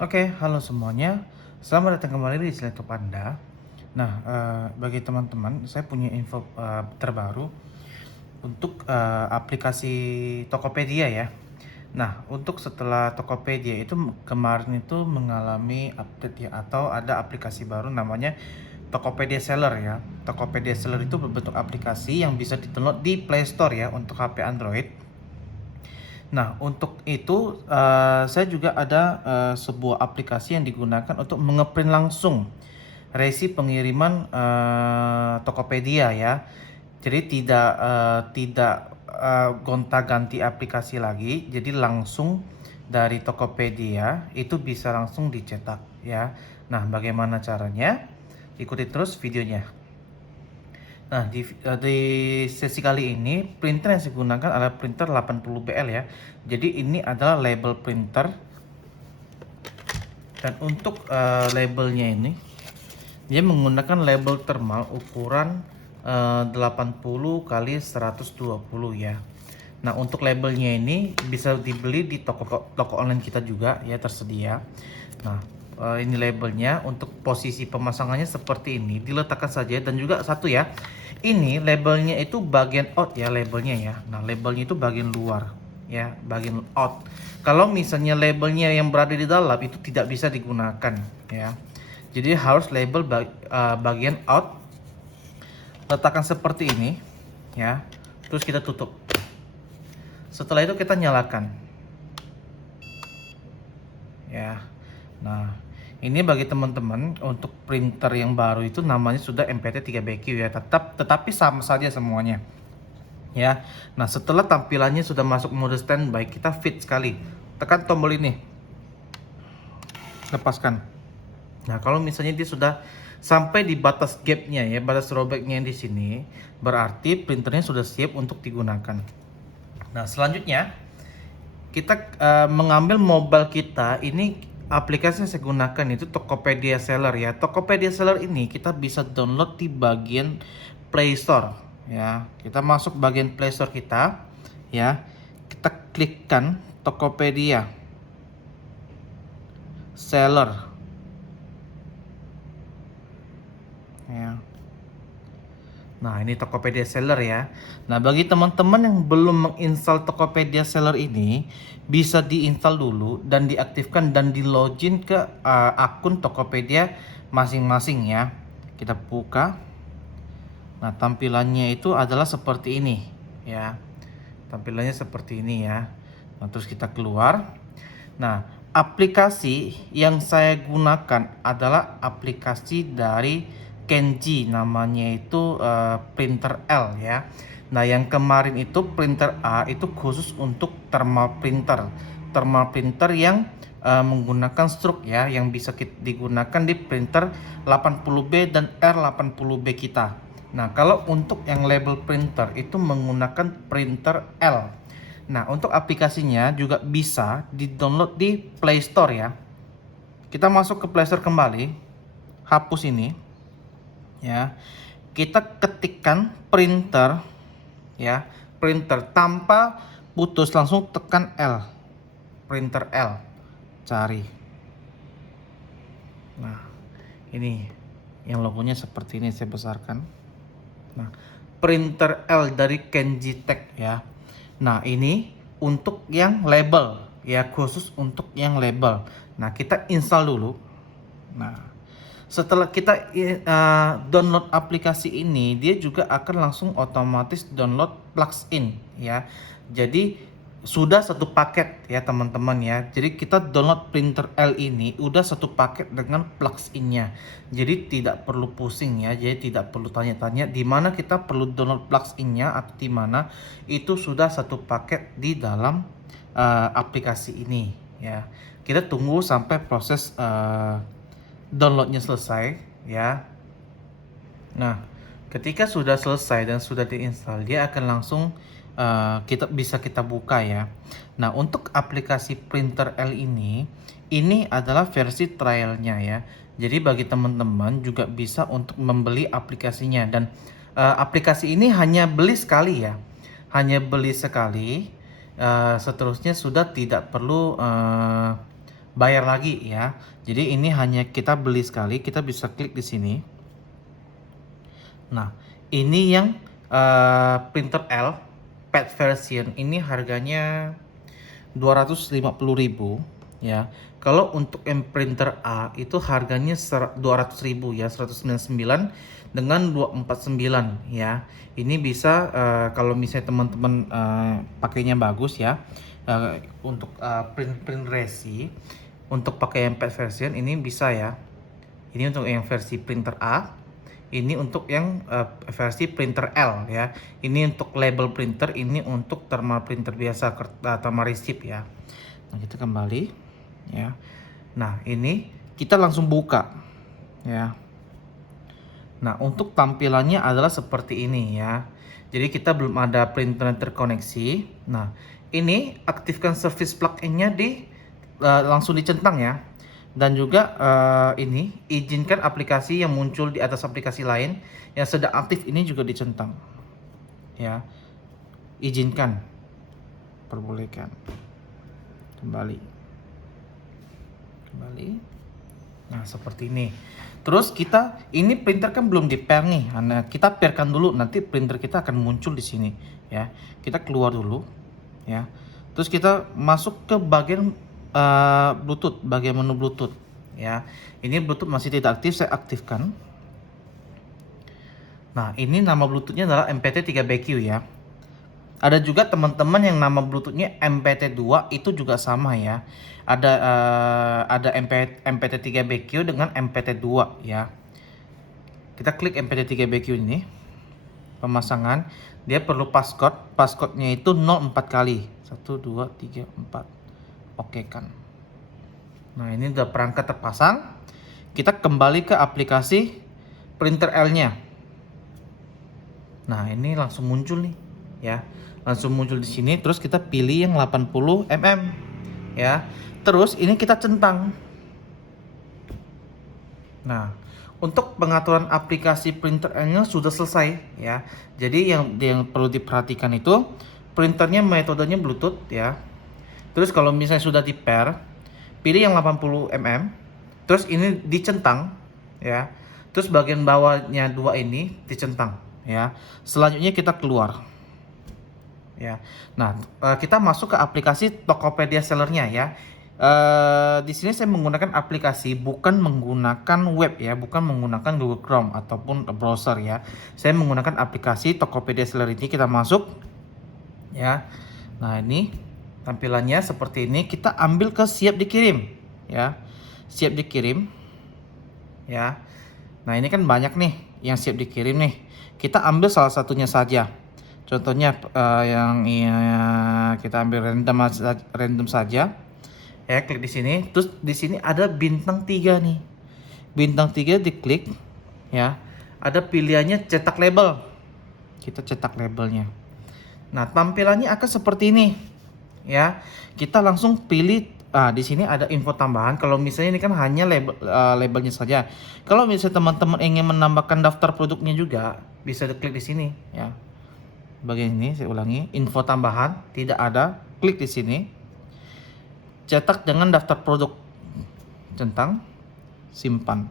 Oke, halo semuanya. Selamat datang kembali di Laptop Anda. Nah, bagi teman-teman, saya punya info terbaru untuk aplikasi Tokopedia ya. Nah, untuk setelah Tokopedia itu kemarin itu mengalami update ya, atau ada aplikasi baru namanya Tokopedia Seller ya. Tokopedia Seller itu berbentuk aplikasi yang bisa di-download di Play Store ya untuk HP Android. Nah, untuk itu saya juga ada sebuah aplikasi yang digunakan untuk mengeprint langsung resi pengiriman Tokopedia ya. Jadi tidak gonta-ganti aplikasi lagi. Jadi langsung dari Tokopedia itu bisa langsung dicetak ya. Nah, bagaimana caranya? Ikuti terus videonya. Nah, di sesi kali ini printer yang saya gunakan adalah printer 80BL ya. Jadi ini adalah label printer, dan untuk labelnya ini dia menggunakan label thermal ukuran 80 kali 120 ya. Nah, untuk labelnya ini bisa dibeli di toko online kita juga ya, tersedia. Nah, ini labelnya. Untuk posisi pemasangannya seperti ini, diletakkan saja. Dan juga satu ya, ini labelnya itu bagian out ya, labelnya ya. Nah, labelnya itu bagian luar ya, bagian out. Kalau misalnya labelnya yang berada di dalam itu tidak bisa digunakan ya. Jadi harus label bagian out. Letakkan seperti ini ya. Terus kita tutup. Setelah itu kita nyalakan ya. Nah, ini bagi teman-teman untuk printer yang baru itu namanya sudah MPT 3BQ ya. Tetapi sama saja semuanya ya. Nah, setelah tampilannya sudah masuk mode standby, kita fit sekali. Tekan tombol ini, lepaskan. Nah, kalau misalnya dia sudah sampai di batas gapnya ya, batas robeknya di sini, berarti printernya sudah siap untuk digunakan. Nah, selanjutnya kita mengambil mobile kita. Ini aplikasi yang saya gunakan itu Tokopedia Seller ya. Tokopedia Seller ini kita bisa download di bagian Play Store ya. Kita masuk bagian Play Store kita ya. Kita klikkan Tokopedia Seller ya. Nah, ini Tokopedia Seller ya. Nah, bagi teman-teman yang belum menginstal Tokopedia Seller ini, bisa diinstal dulu dan diaktifkan dan di login ke akun Tokopedia masing-masing ya. Kita buka. Nah, tampilannya itu adalah seperti ini ya. Tampilannya seperti ini ya. Nah, terus kita keluar. Nah, aplikasi yang saya gunakan adalah aplikasi dari Kenji, namanya itu printer L ya. Nah, yang kemarin itu printer A itu khusus untuk thermal printer. Thermal printer yang menggunakan stroke ya, yang bisa digunakan di printer 80B dan R80B kita. Nah, kalau untuk yang label printer itu menggunakan printer L. Nah, untuk aplikasinya juga bisa di-download di Play Store ya. Kita masuk ke Play Store kembali, hapus ini ya. Kita ketikkan printer ya, printer tanpa putus, langsung tekan L. Printer L. Cari. Nah, ini yang logonya seperti ini, saya besarkan. Nah, printer L dari Kenji Tech ya. Nah, ini untuk yang label ya, khusus untuk yang label. Nah, kita install dulu. Nah, setelah kita download aplikasi ini, dia juga akan langsung otomatis download plugin ya. Jadi sudah satu paket ya teman-teman ya. Jadi kita download printer L ini udah satu paket dengan pluginnya. Jadi tidak perlu pusing ya. Jadi tidak perlu tanya-tanya di mana kita perlu download pluginnya atau di mana. Itu sudah satu paket di dalam aplikasi ini ya. Kita tunggu sampai proses downloadnya selesai ya. Nah, ketika sudah selesai dan sudah diinstal, dia akan langsung kita buka ya. Nah, untuk aplikasi printer L ini adalah versi trialnya ya. Jadi bagi teman-teman juga bisa untuk membeli aplikasinya, dan aplikasi ini hanya beli sekali ya. Hanya beli sekali. Seterusnya sudah tidak perlu bayar lagi ya. Jadi ini hanya kita beli sekali, kita bisa klik di sini. Nah, ini yang printer L pad version ini harganya 250.000 ya. Kalau untuk yang printer A itu harganya 200.000 ya, 199 dengan 249 ya. Ini bisa kalau misalnya teman-teman pakainya bagus ya, untuk print resi untuk pakai yang pad version ini bisa ya. Ini untuk yang versi printer A, ini untuk yang versi printer L ya. Ini untuk label printer, ini untuk thermal printer biasa, thermal receipt ya. Nah, kita kembali ya. Nah, ini kita langsung buka ya. Nah, untuk tampilannya adalah seperti ini ya. Jadi kita belum ada printer yang terkoneksi. Nah, ini aktifkan service plugin-nya langsung dicentang ya. Dan juga ini izinkan aplikasi yang muncul di atas aplikasi lain yang sedang aktif ini juga dicentang ya. Izinkan, perbolehkan, kembali. Nah, seperti ini. Terus kita ini printer kan belum di pair nih. Nah, kita pairkan dulu, nanti printer kita akan muncul di sini ya. Kita keluar dulu ya. Terus kita masuk ke bagian Bluetooth, bagian menu Bluetooth ya. Ini Bluetooth masih tidak aktif, saya aktifkan. Nah, ini nama Bluetoothnya adalah MPT3BQ ya. Ada juga teman-teman yang nama Bluetoothnya MPT2 itu juga sama ya. Ada MPT3BQ dengan MPT2 ya. Kita klik MPT3BQ ini. Pemasangan, dia perlu passcode. Passcode-nya itu 04 kali. 1 2 3 4. Oke kan. Nah, ini udah perangkat terpasang. Kita kembali ke aplikasi printer L-nya. Nah, ini langsung muncul nih ya. Langsung muncul di sini, terus kita pilih yang 80 mm ya. Terus ini kita centang. Nah, untuk pengaturan aplikasi printer L-nya sudah selesai ya. Jadi yang perlu diperhatikan itu printernya metodenya Bluetooth ya. Terus kalau misalnya sudah di pair, pilih yang 80 mm. Terus ini dicentang ya. Terus bagian bawahnya 2 ini dicentang ya. Selanjutnya kita keluar. Ya. Nah, kita masuk ke aplikasi Tokopedia Seller-nya ya. Di sini saya menggunakan aplikasi, bukan menggunakan web ya, bukan menggunakan Google Chrome ataupun browser ya. Saya menggunakan aplikasi Tokopedia Seller ini. Kita masuk ya. Nah, ini tampilannya seperti ini. Kita ambil ke siap dikirim ya. Siap dikirim ya. Nah, ini kan banyak nih yang siap dikirim nih. Kita ambil salah satunya saja. Contohnya yang kita ambil random saja. Ya, klik di sini. Terus di sini ada bintang 3 nih. Bintang 3 diklik ya. Ada pilihannya cetak label. Kita cetak labelnya. Nah, tampilannya akan seperti ini. Ya. Kita langsung pilih di sini ada info tambahan. Kalau misalnya ini kan hanya labelnya saja. Kalau misalnya teman-teman ingin menambahkan daftar produknya juga, bisa diklik di sini ya. Bagian ini saya ulangi, info tambahan tidak ada, klik di sini. Cetak dengan daftar produk. Centang, simpan.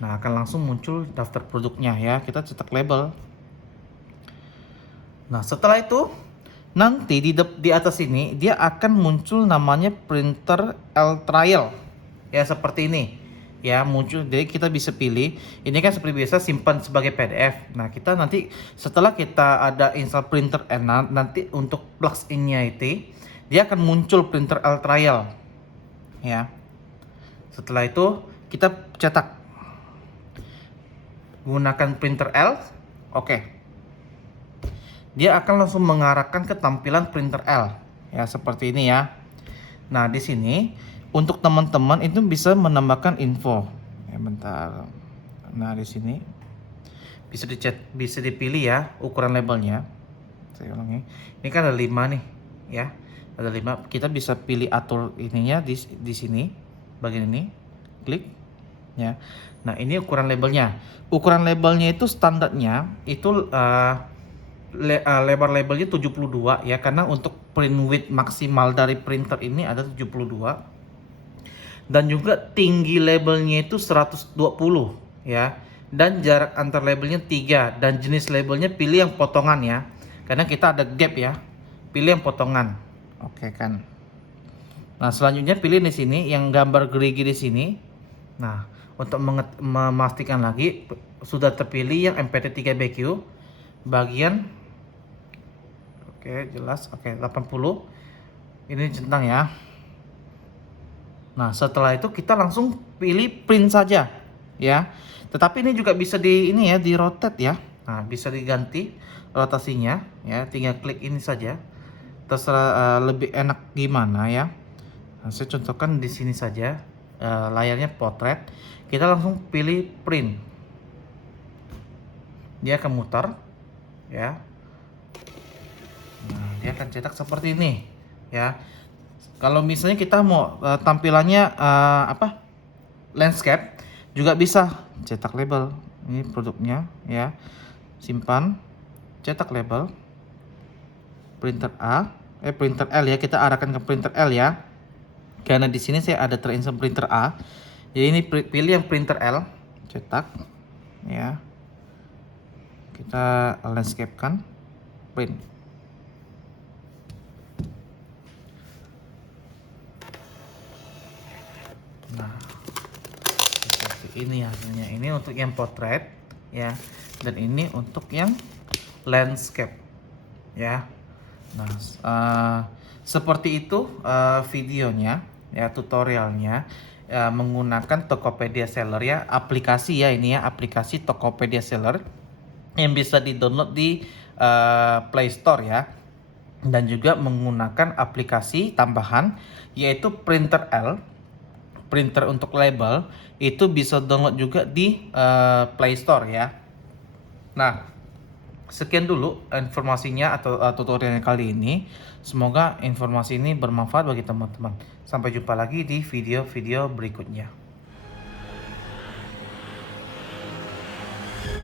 Nah, akan langsung muncul daftar produknya ya. Kita cetak label. Nah, setelah itu nanti di atas ini dia akan muncul namanya printer L trial. Ya, seperti ini. Ya, muncul. Jadi kita bisa pilih. Ini kan seperti biasa simpan sebagai PDF. Nah, kita nanti setelah kita ada install printer L, nanti untuk plugin-nya itu dia akan muncul printer L trial. Ya. Setelah itu kita cetak. Gunakan printer L. Oke. Dia akan langsung mengarahkan ke tampilan printer L. Ya, seperti ini ya. Nah, di sini untuk teman-teman itu bisa menambahkan info. Ya, bentar. Nah, di sini bisa dipilih ya ukuran labelnya. Saya ulangi. Ini kan ada 5 nih, ya. Ada 5. Kita bisa pilih atur ininya di sini, bagian ini. Klik ya. Nah, ini ukuran labelnya. Ukuran labelnya itu standarnya itu lebar labelnya 72 ya, karena untuk print width maksimal dari printer ini ada 72. dan juga tinggi labelnya itu 120 ya, dan jarak antar labelnya 3, dan jenis labelnya pilih yang potongan ya, karena kita ada gap ya, pilih yang potongan. Oke kan. Nah, selanjutnya pilih di sini yang gambar gerigi di sini. Nah, untuk memastikan lagi sudah terpilih yang MPT3BQ bagian. Oke, jelas. Oke, 80. Ini centang ya. Nah, setelah itu kita langsung pilih print saja ya. Tetapi ini juga bisa di ini ya, di rotate ya. Nah, bisa diganti rotasinya ya, tinggal klik ini saja. Terserah lebih enak gimana ya. Nah, saya contohkan di sini saja, layarnya potret. Kita langsung pilih print. Dia akan mutar ya. Nah, dia akan cetak seperti ini ya. Kalau misalnya kita mau tampilannya landscape, juga bisa cetak label. Ini produknya ya. Simpan, cetak label. Printer printer L ya, kita arahkan ke printer L ya. Karena di sini saya ada terinstal printer A. Jadi ini pilih yang printer L, cetak ya. Kita landscape kan, print. Nah, seperti ini hasilnya. Ini untuk yang portrait ya, dan ini untuk yang landscape ya. Nah, seperti itu videonya ya, tutorialnya menggunakan Tokopedia Seller ya, aplikasi ya, ini ya, aplikasi Tokopedia Seller yang bisa di-download di Play Store ya, dan juga menggunakan aplikasi tambahan yaitu printer L, printer untuk label, itu bisa download juga di Play Store ya. Nah, sekian dulu informasinya atau tutorialnya kali ini. Semoga informasi ini bermanfaat bagi teman-teman. Sampai jumpa lagi di video-video berikutnya.